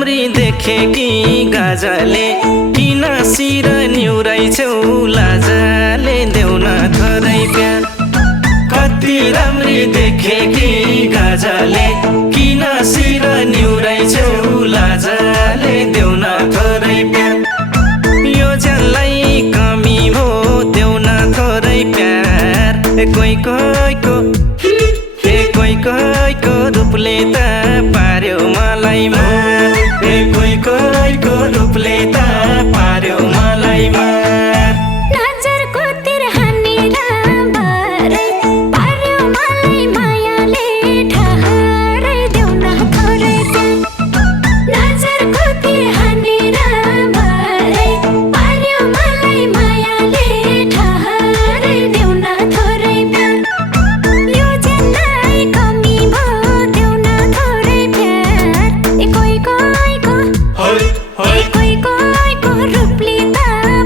राम्री देखे कि गाजाले किन सिर निउराइछौ लाजाले देऊ न थोरै प्यार। कति राम्री देखे कि गाजाले किन सिर निउराइछौ लाजाले देऊ न थोरै प्यार। यो जानलाई कमी भो देऊ न थोरै प्यार। कोही कोहीको रूपले त पार्यो मलाई मार। कोही कोहीको रूपले त पार्यो मलाई मार। नजरको तिर हानेर बारै पार्यो मलाई मायाले ठहरै देऊ न थोरै प्यार। नजरको तिर हानेर बारै पार्यो मलाई मायाले ठहरै देऊ न थोरै प्यार। यो जानलाई कमी भो देऊ न थोरै प्यार। कोही कोहीको रूपले त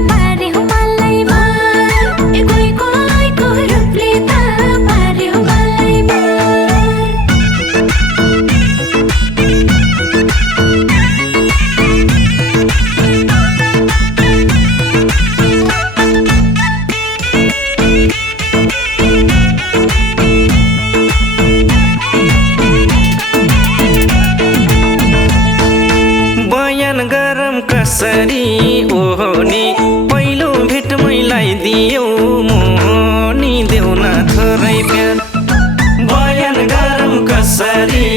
पार्यो मलाई मार। कोही कोहीको रूपले त पार्यो मलाई मार। बयान गरम कसरी ओहो नि पहिलो भेटमै लगाइदियौ मोहनी देऊ न थोरै प्यार। बयान गरम कसरी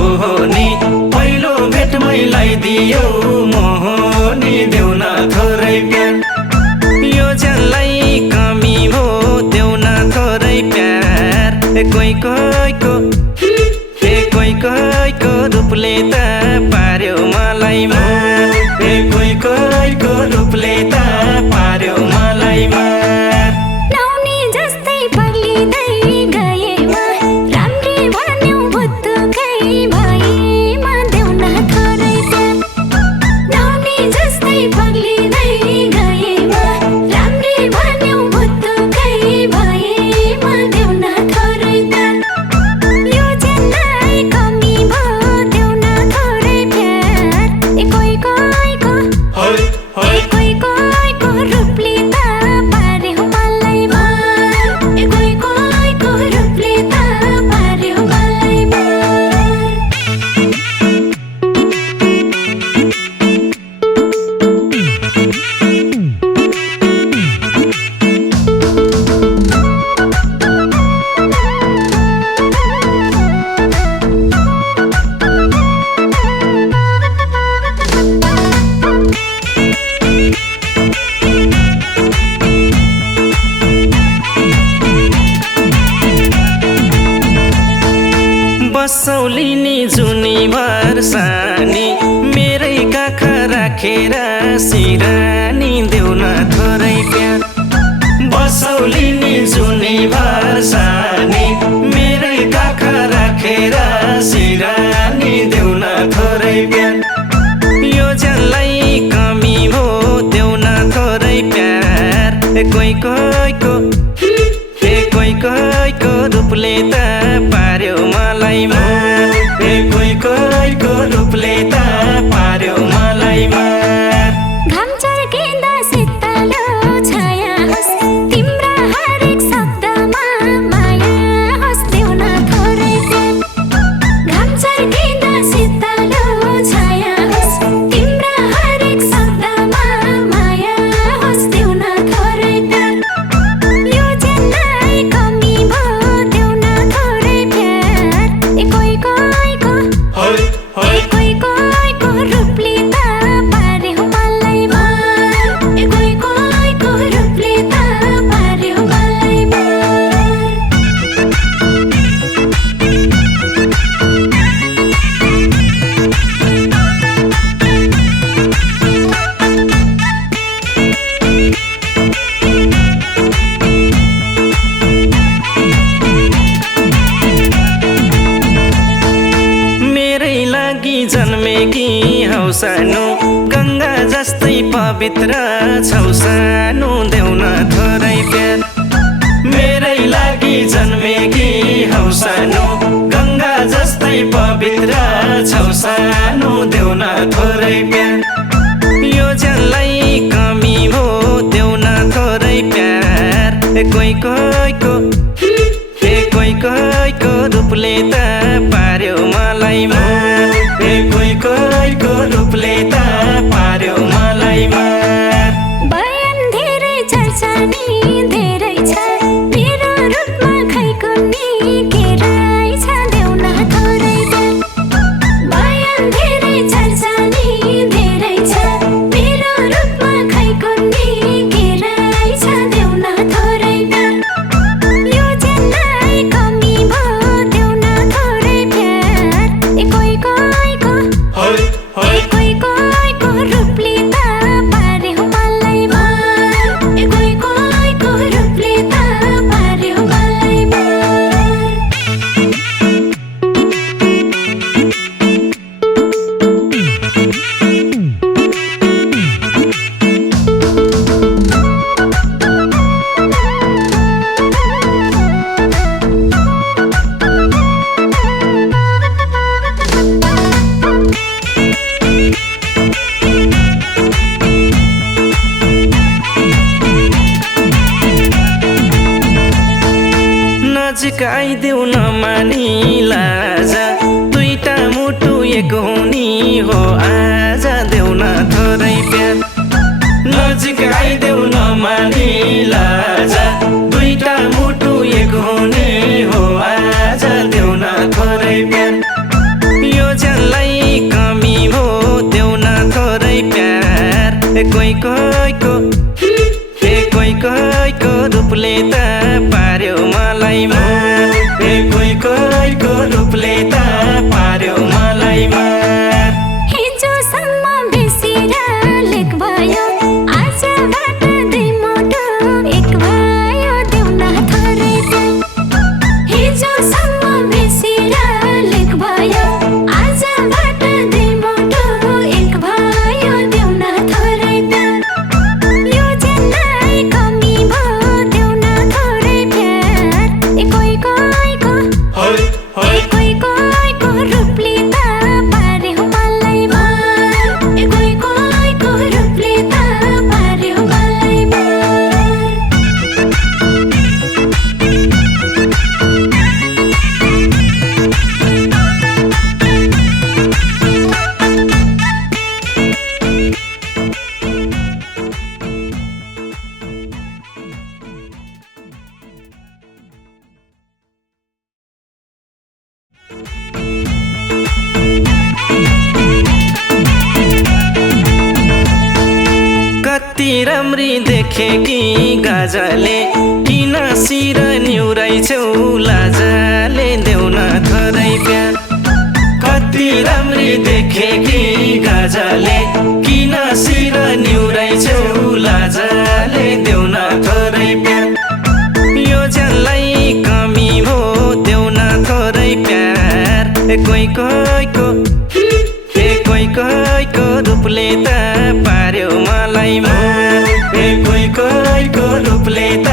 ओहो नि पहिलो भेटमै लगाइदियौ मोहनी देऊ न थोरै प्यार। यो जानलाई कमी भो देऊ न थोरै प्यार। कोही कोहीको रूपले त पार्यो मलाई मार। कोही कोहीको रूपले त पार्यो मलाई मार। नौनी जस्तै पग्लिँदै गएमा राम्री भन्यौ भुत्तुकै भएमा देऊ न थोरै प्यार। नौनी जस्तै पग्लिँदै गएमा राम्री भन्यौ भुत्तुकै भएमा देऊ न थोरै प्यार। यो जानलाई कमी भो देऊ न थोरै प्यार। कोही कोहीको रूपले त पार्यो मलाई मार। कोही कोहीको रूपले त पार्यो मलाई मार। बसौलिनी जुनी भर्सानी मेरै काखा राखेर सिरानी देऊ न थोरै प्यार। बसौलिनी जुनी भर्सानी मेरै काखा राखेर सिरानी देऊ न थोरै प्यार। यो जानलाई कमी भो देऊ न थोरै प्यार। कोही कोहीको रूपले त पार्यो मलाई मार। कोही कोहीको रूपले त पार्यो मलाई मार। घाम चर्किँदा शीतलो छाया होस् तिम्रा हरेक शब्दमा माया होस् देऊ न थोरै प्यार। घाम चर्किँदा शीतलो छाया होस् तिम्रा हरेक शब्दमा माया होस् देऊ न थोरै प्यार। यो जानलाई कमी भो देऊ न थोरै प्यार। कोही कोहीको रूपले त पार्यो मलाई मार। कोही कोहीको रूपले त पार्यो मलाई मार। मेरै लागि जन्मेकी हौ सानो गङ्गा जस्तै पवित्र छौ सानो देऊ न थोरै प्यार। मेरै लागि जन्मेकी हौ सानो गङ्गा जस्तै पवित्र छौ सानो देऊ न थोरै प्यार यो ज्यानलाई कमी भो देऊ न थोरै प्यार कोही कोहीको कोही कोहीको रूपले त पार्यो मलाई मार कोही कोहीको रूपले त पार्यो मलाई मार बयान धेरै चर्चा नि धेरै छ मेरो रूपमा खैको नि के रहेछ देऊ न थोरै प्यार बयान धेरै चर्चा नि धेरै छ मेरो रूपमा खैको नि के रहेछ देऊ न थोरै प्यार यो ज्यानलाई कमी भो देऊ न थोरै प्यार कोही कोहीको कोही कोहीको रूपले त पार्यो मलाई मार कोही कोहीको रूपले त पार्यो मलाई मार नजिक आइदेऊ न मानी लाज दुईटा मुटु एक हुनी हो आज देऊ न थोरै प्यार नजिक आइदेऊ न मानी लाज दुईटा मुटु एक हुनी हो आज देऊ न थोरै प्यार यो ज्यानलाई कमी भो देऊ न थोरै प्यार कोही कोहीको कोही कोहीको रूपले त पार्यो मलाई मार कोही कोहीको रूपले त पार्यो मलाई मार हिजोसम्म बेसेर लेक भयो आजबाट दुई मुटु एक भयो देऊ न थोरै प्यार हिजोसम्म बेसेर लेक भयो आजबाट दुई मुटु एक भयो देऊ न थोरै प्यार यो ज्यानलाई कमी भो देऊ न थोरै प्यार कोही कोहीको कोही कोहीको रूपले त पार्यो मलाई मार कोही कोहीको रूपले त पार्यो मलाई मार कति राम्री देखेकी गाजाले किन सिर निउराइछौ लाजाले देऊ न थोरै प्यार कति राम्री देखेकी गाजाले किन सिर निउराइछौ लाजाले देऊ न थोरै प्यार यो ज्यानलाई कमी भो देऊ न थोरै प्यार कोही कोहीको कोही कोहीको रूपले त पार्यो मलाई मार कोही कोहीको रूपले त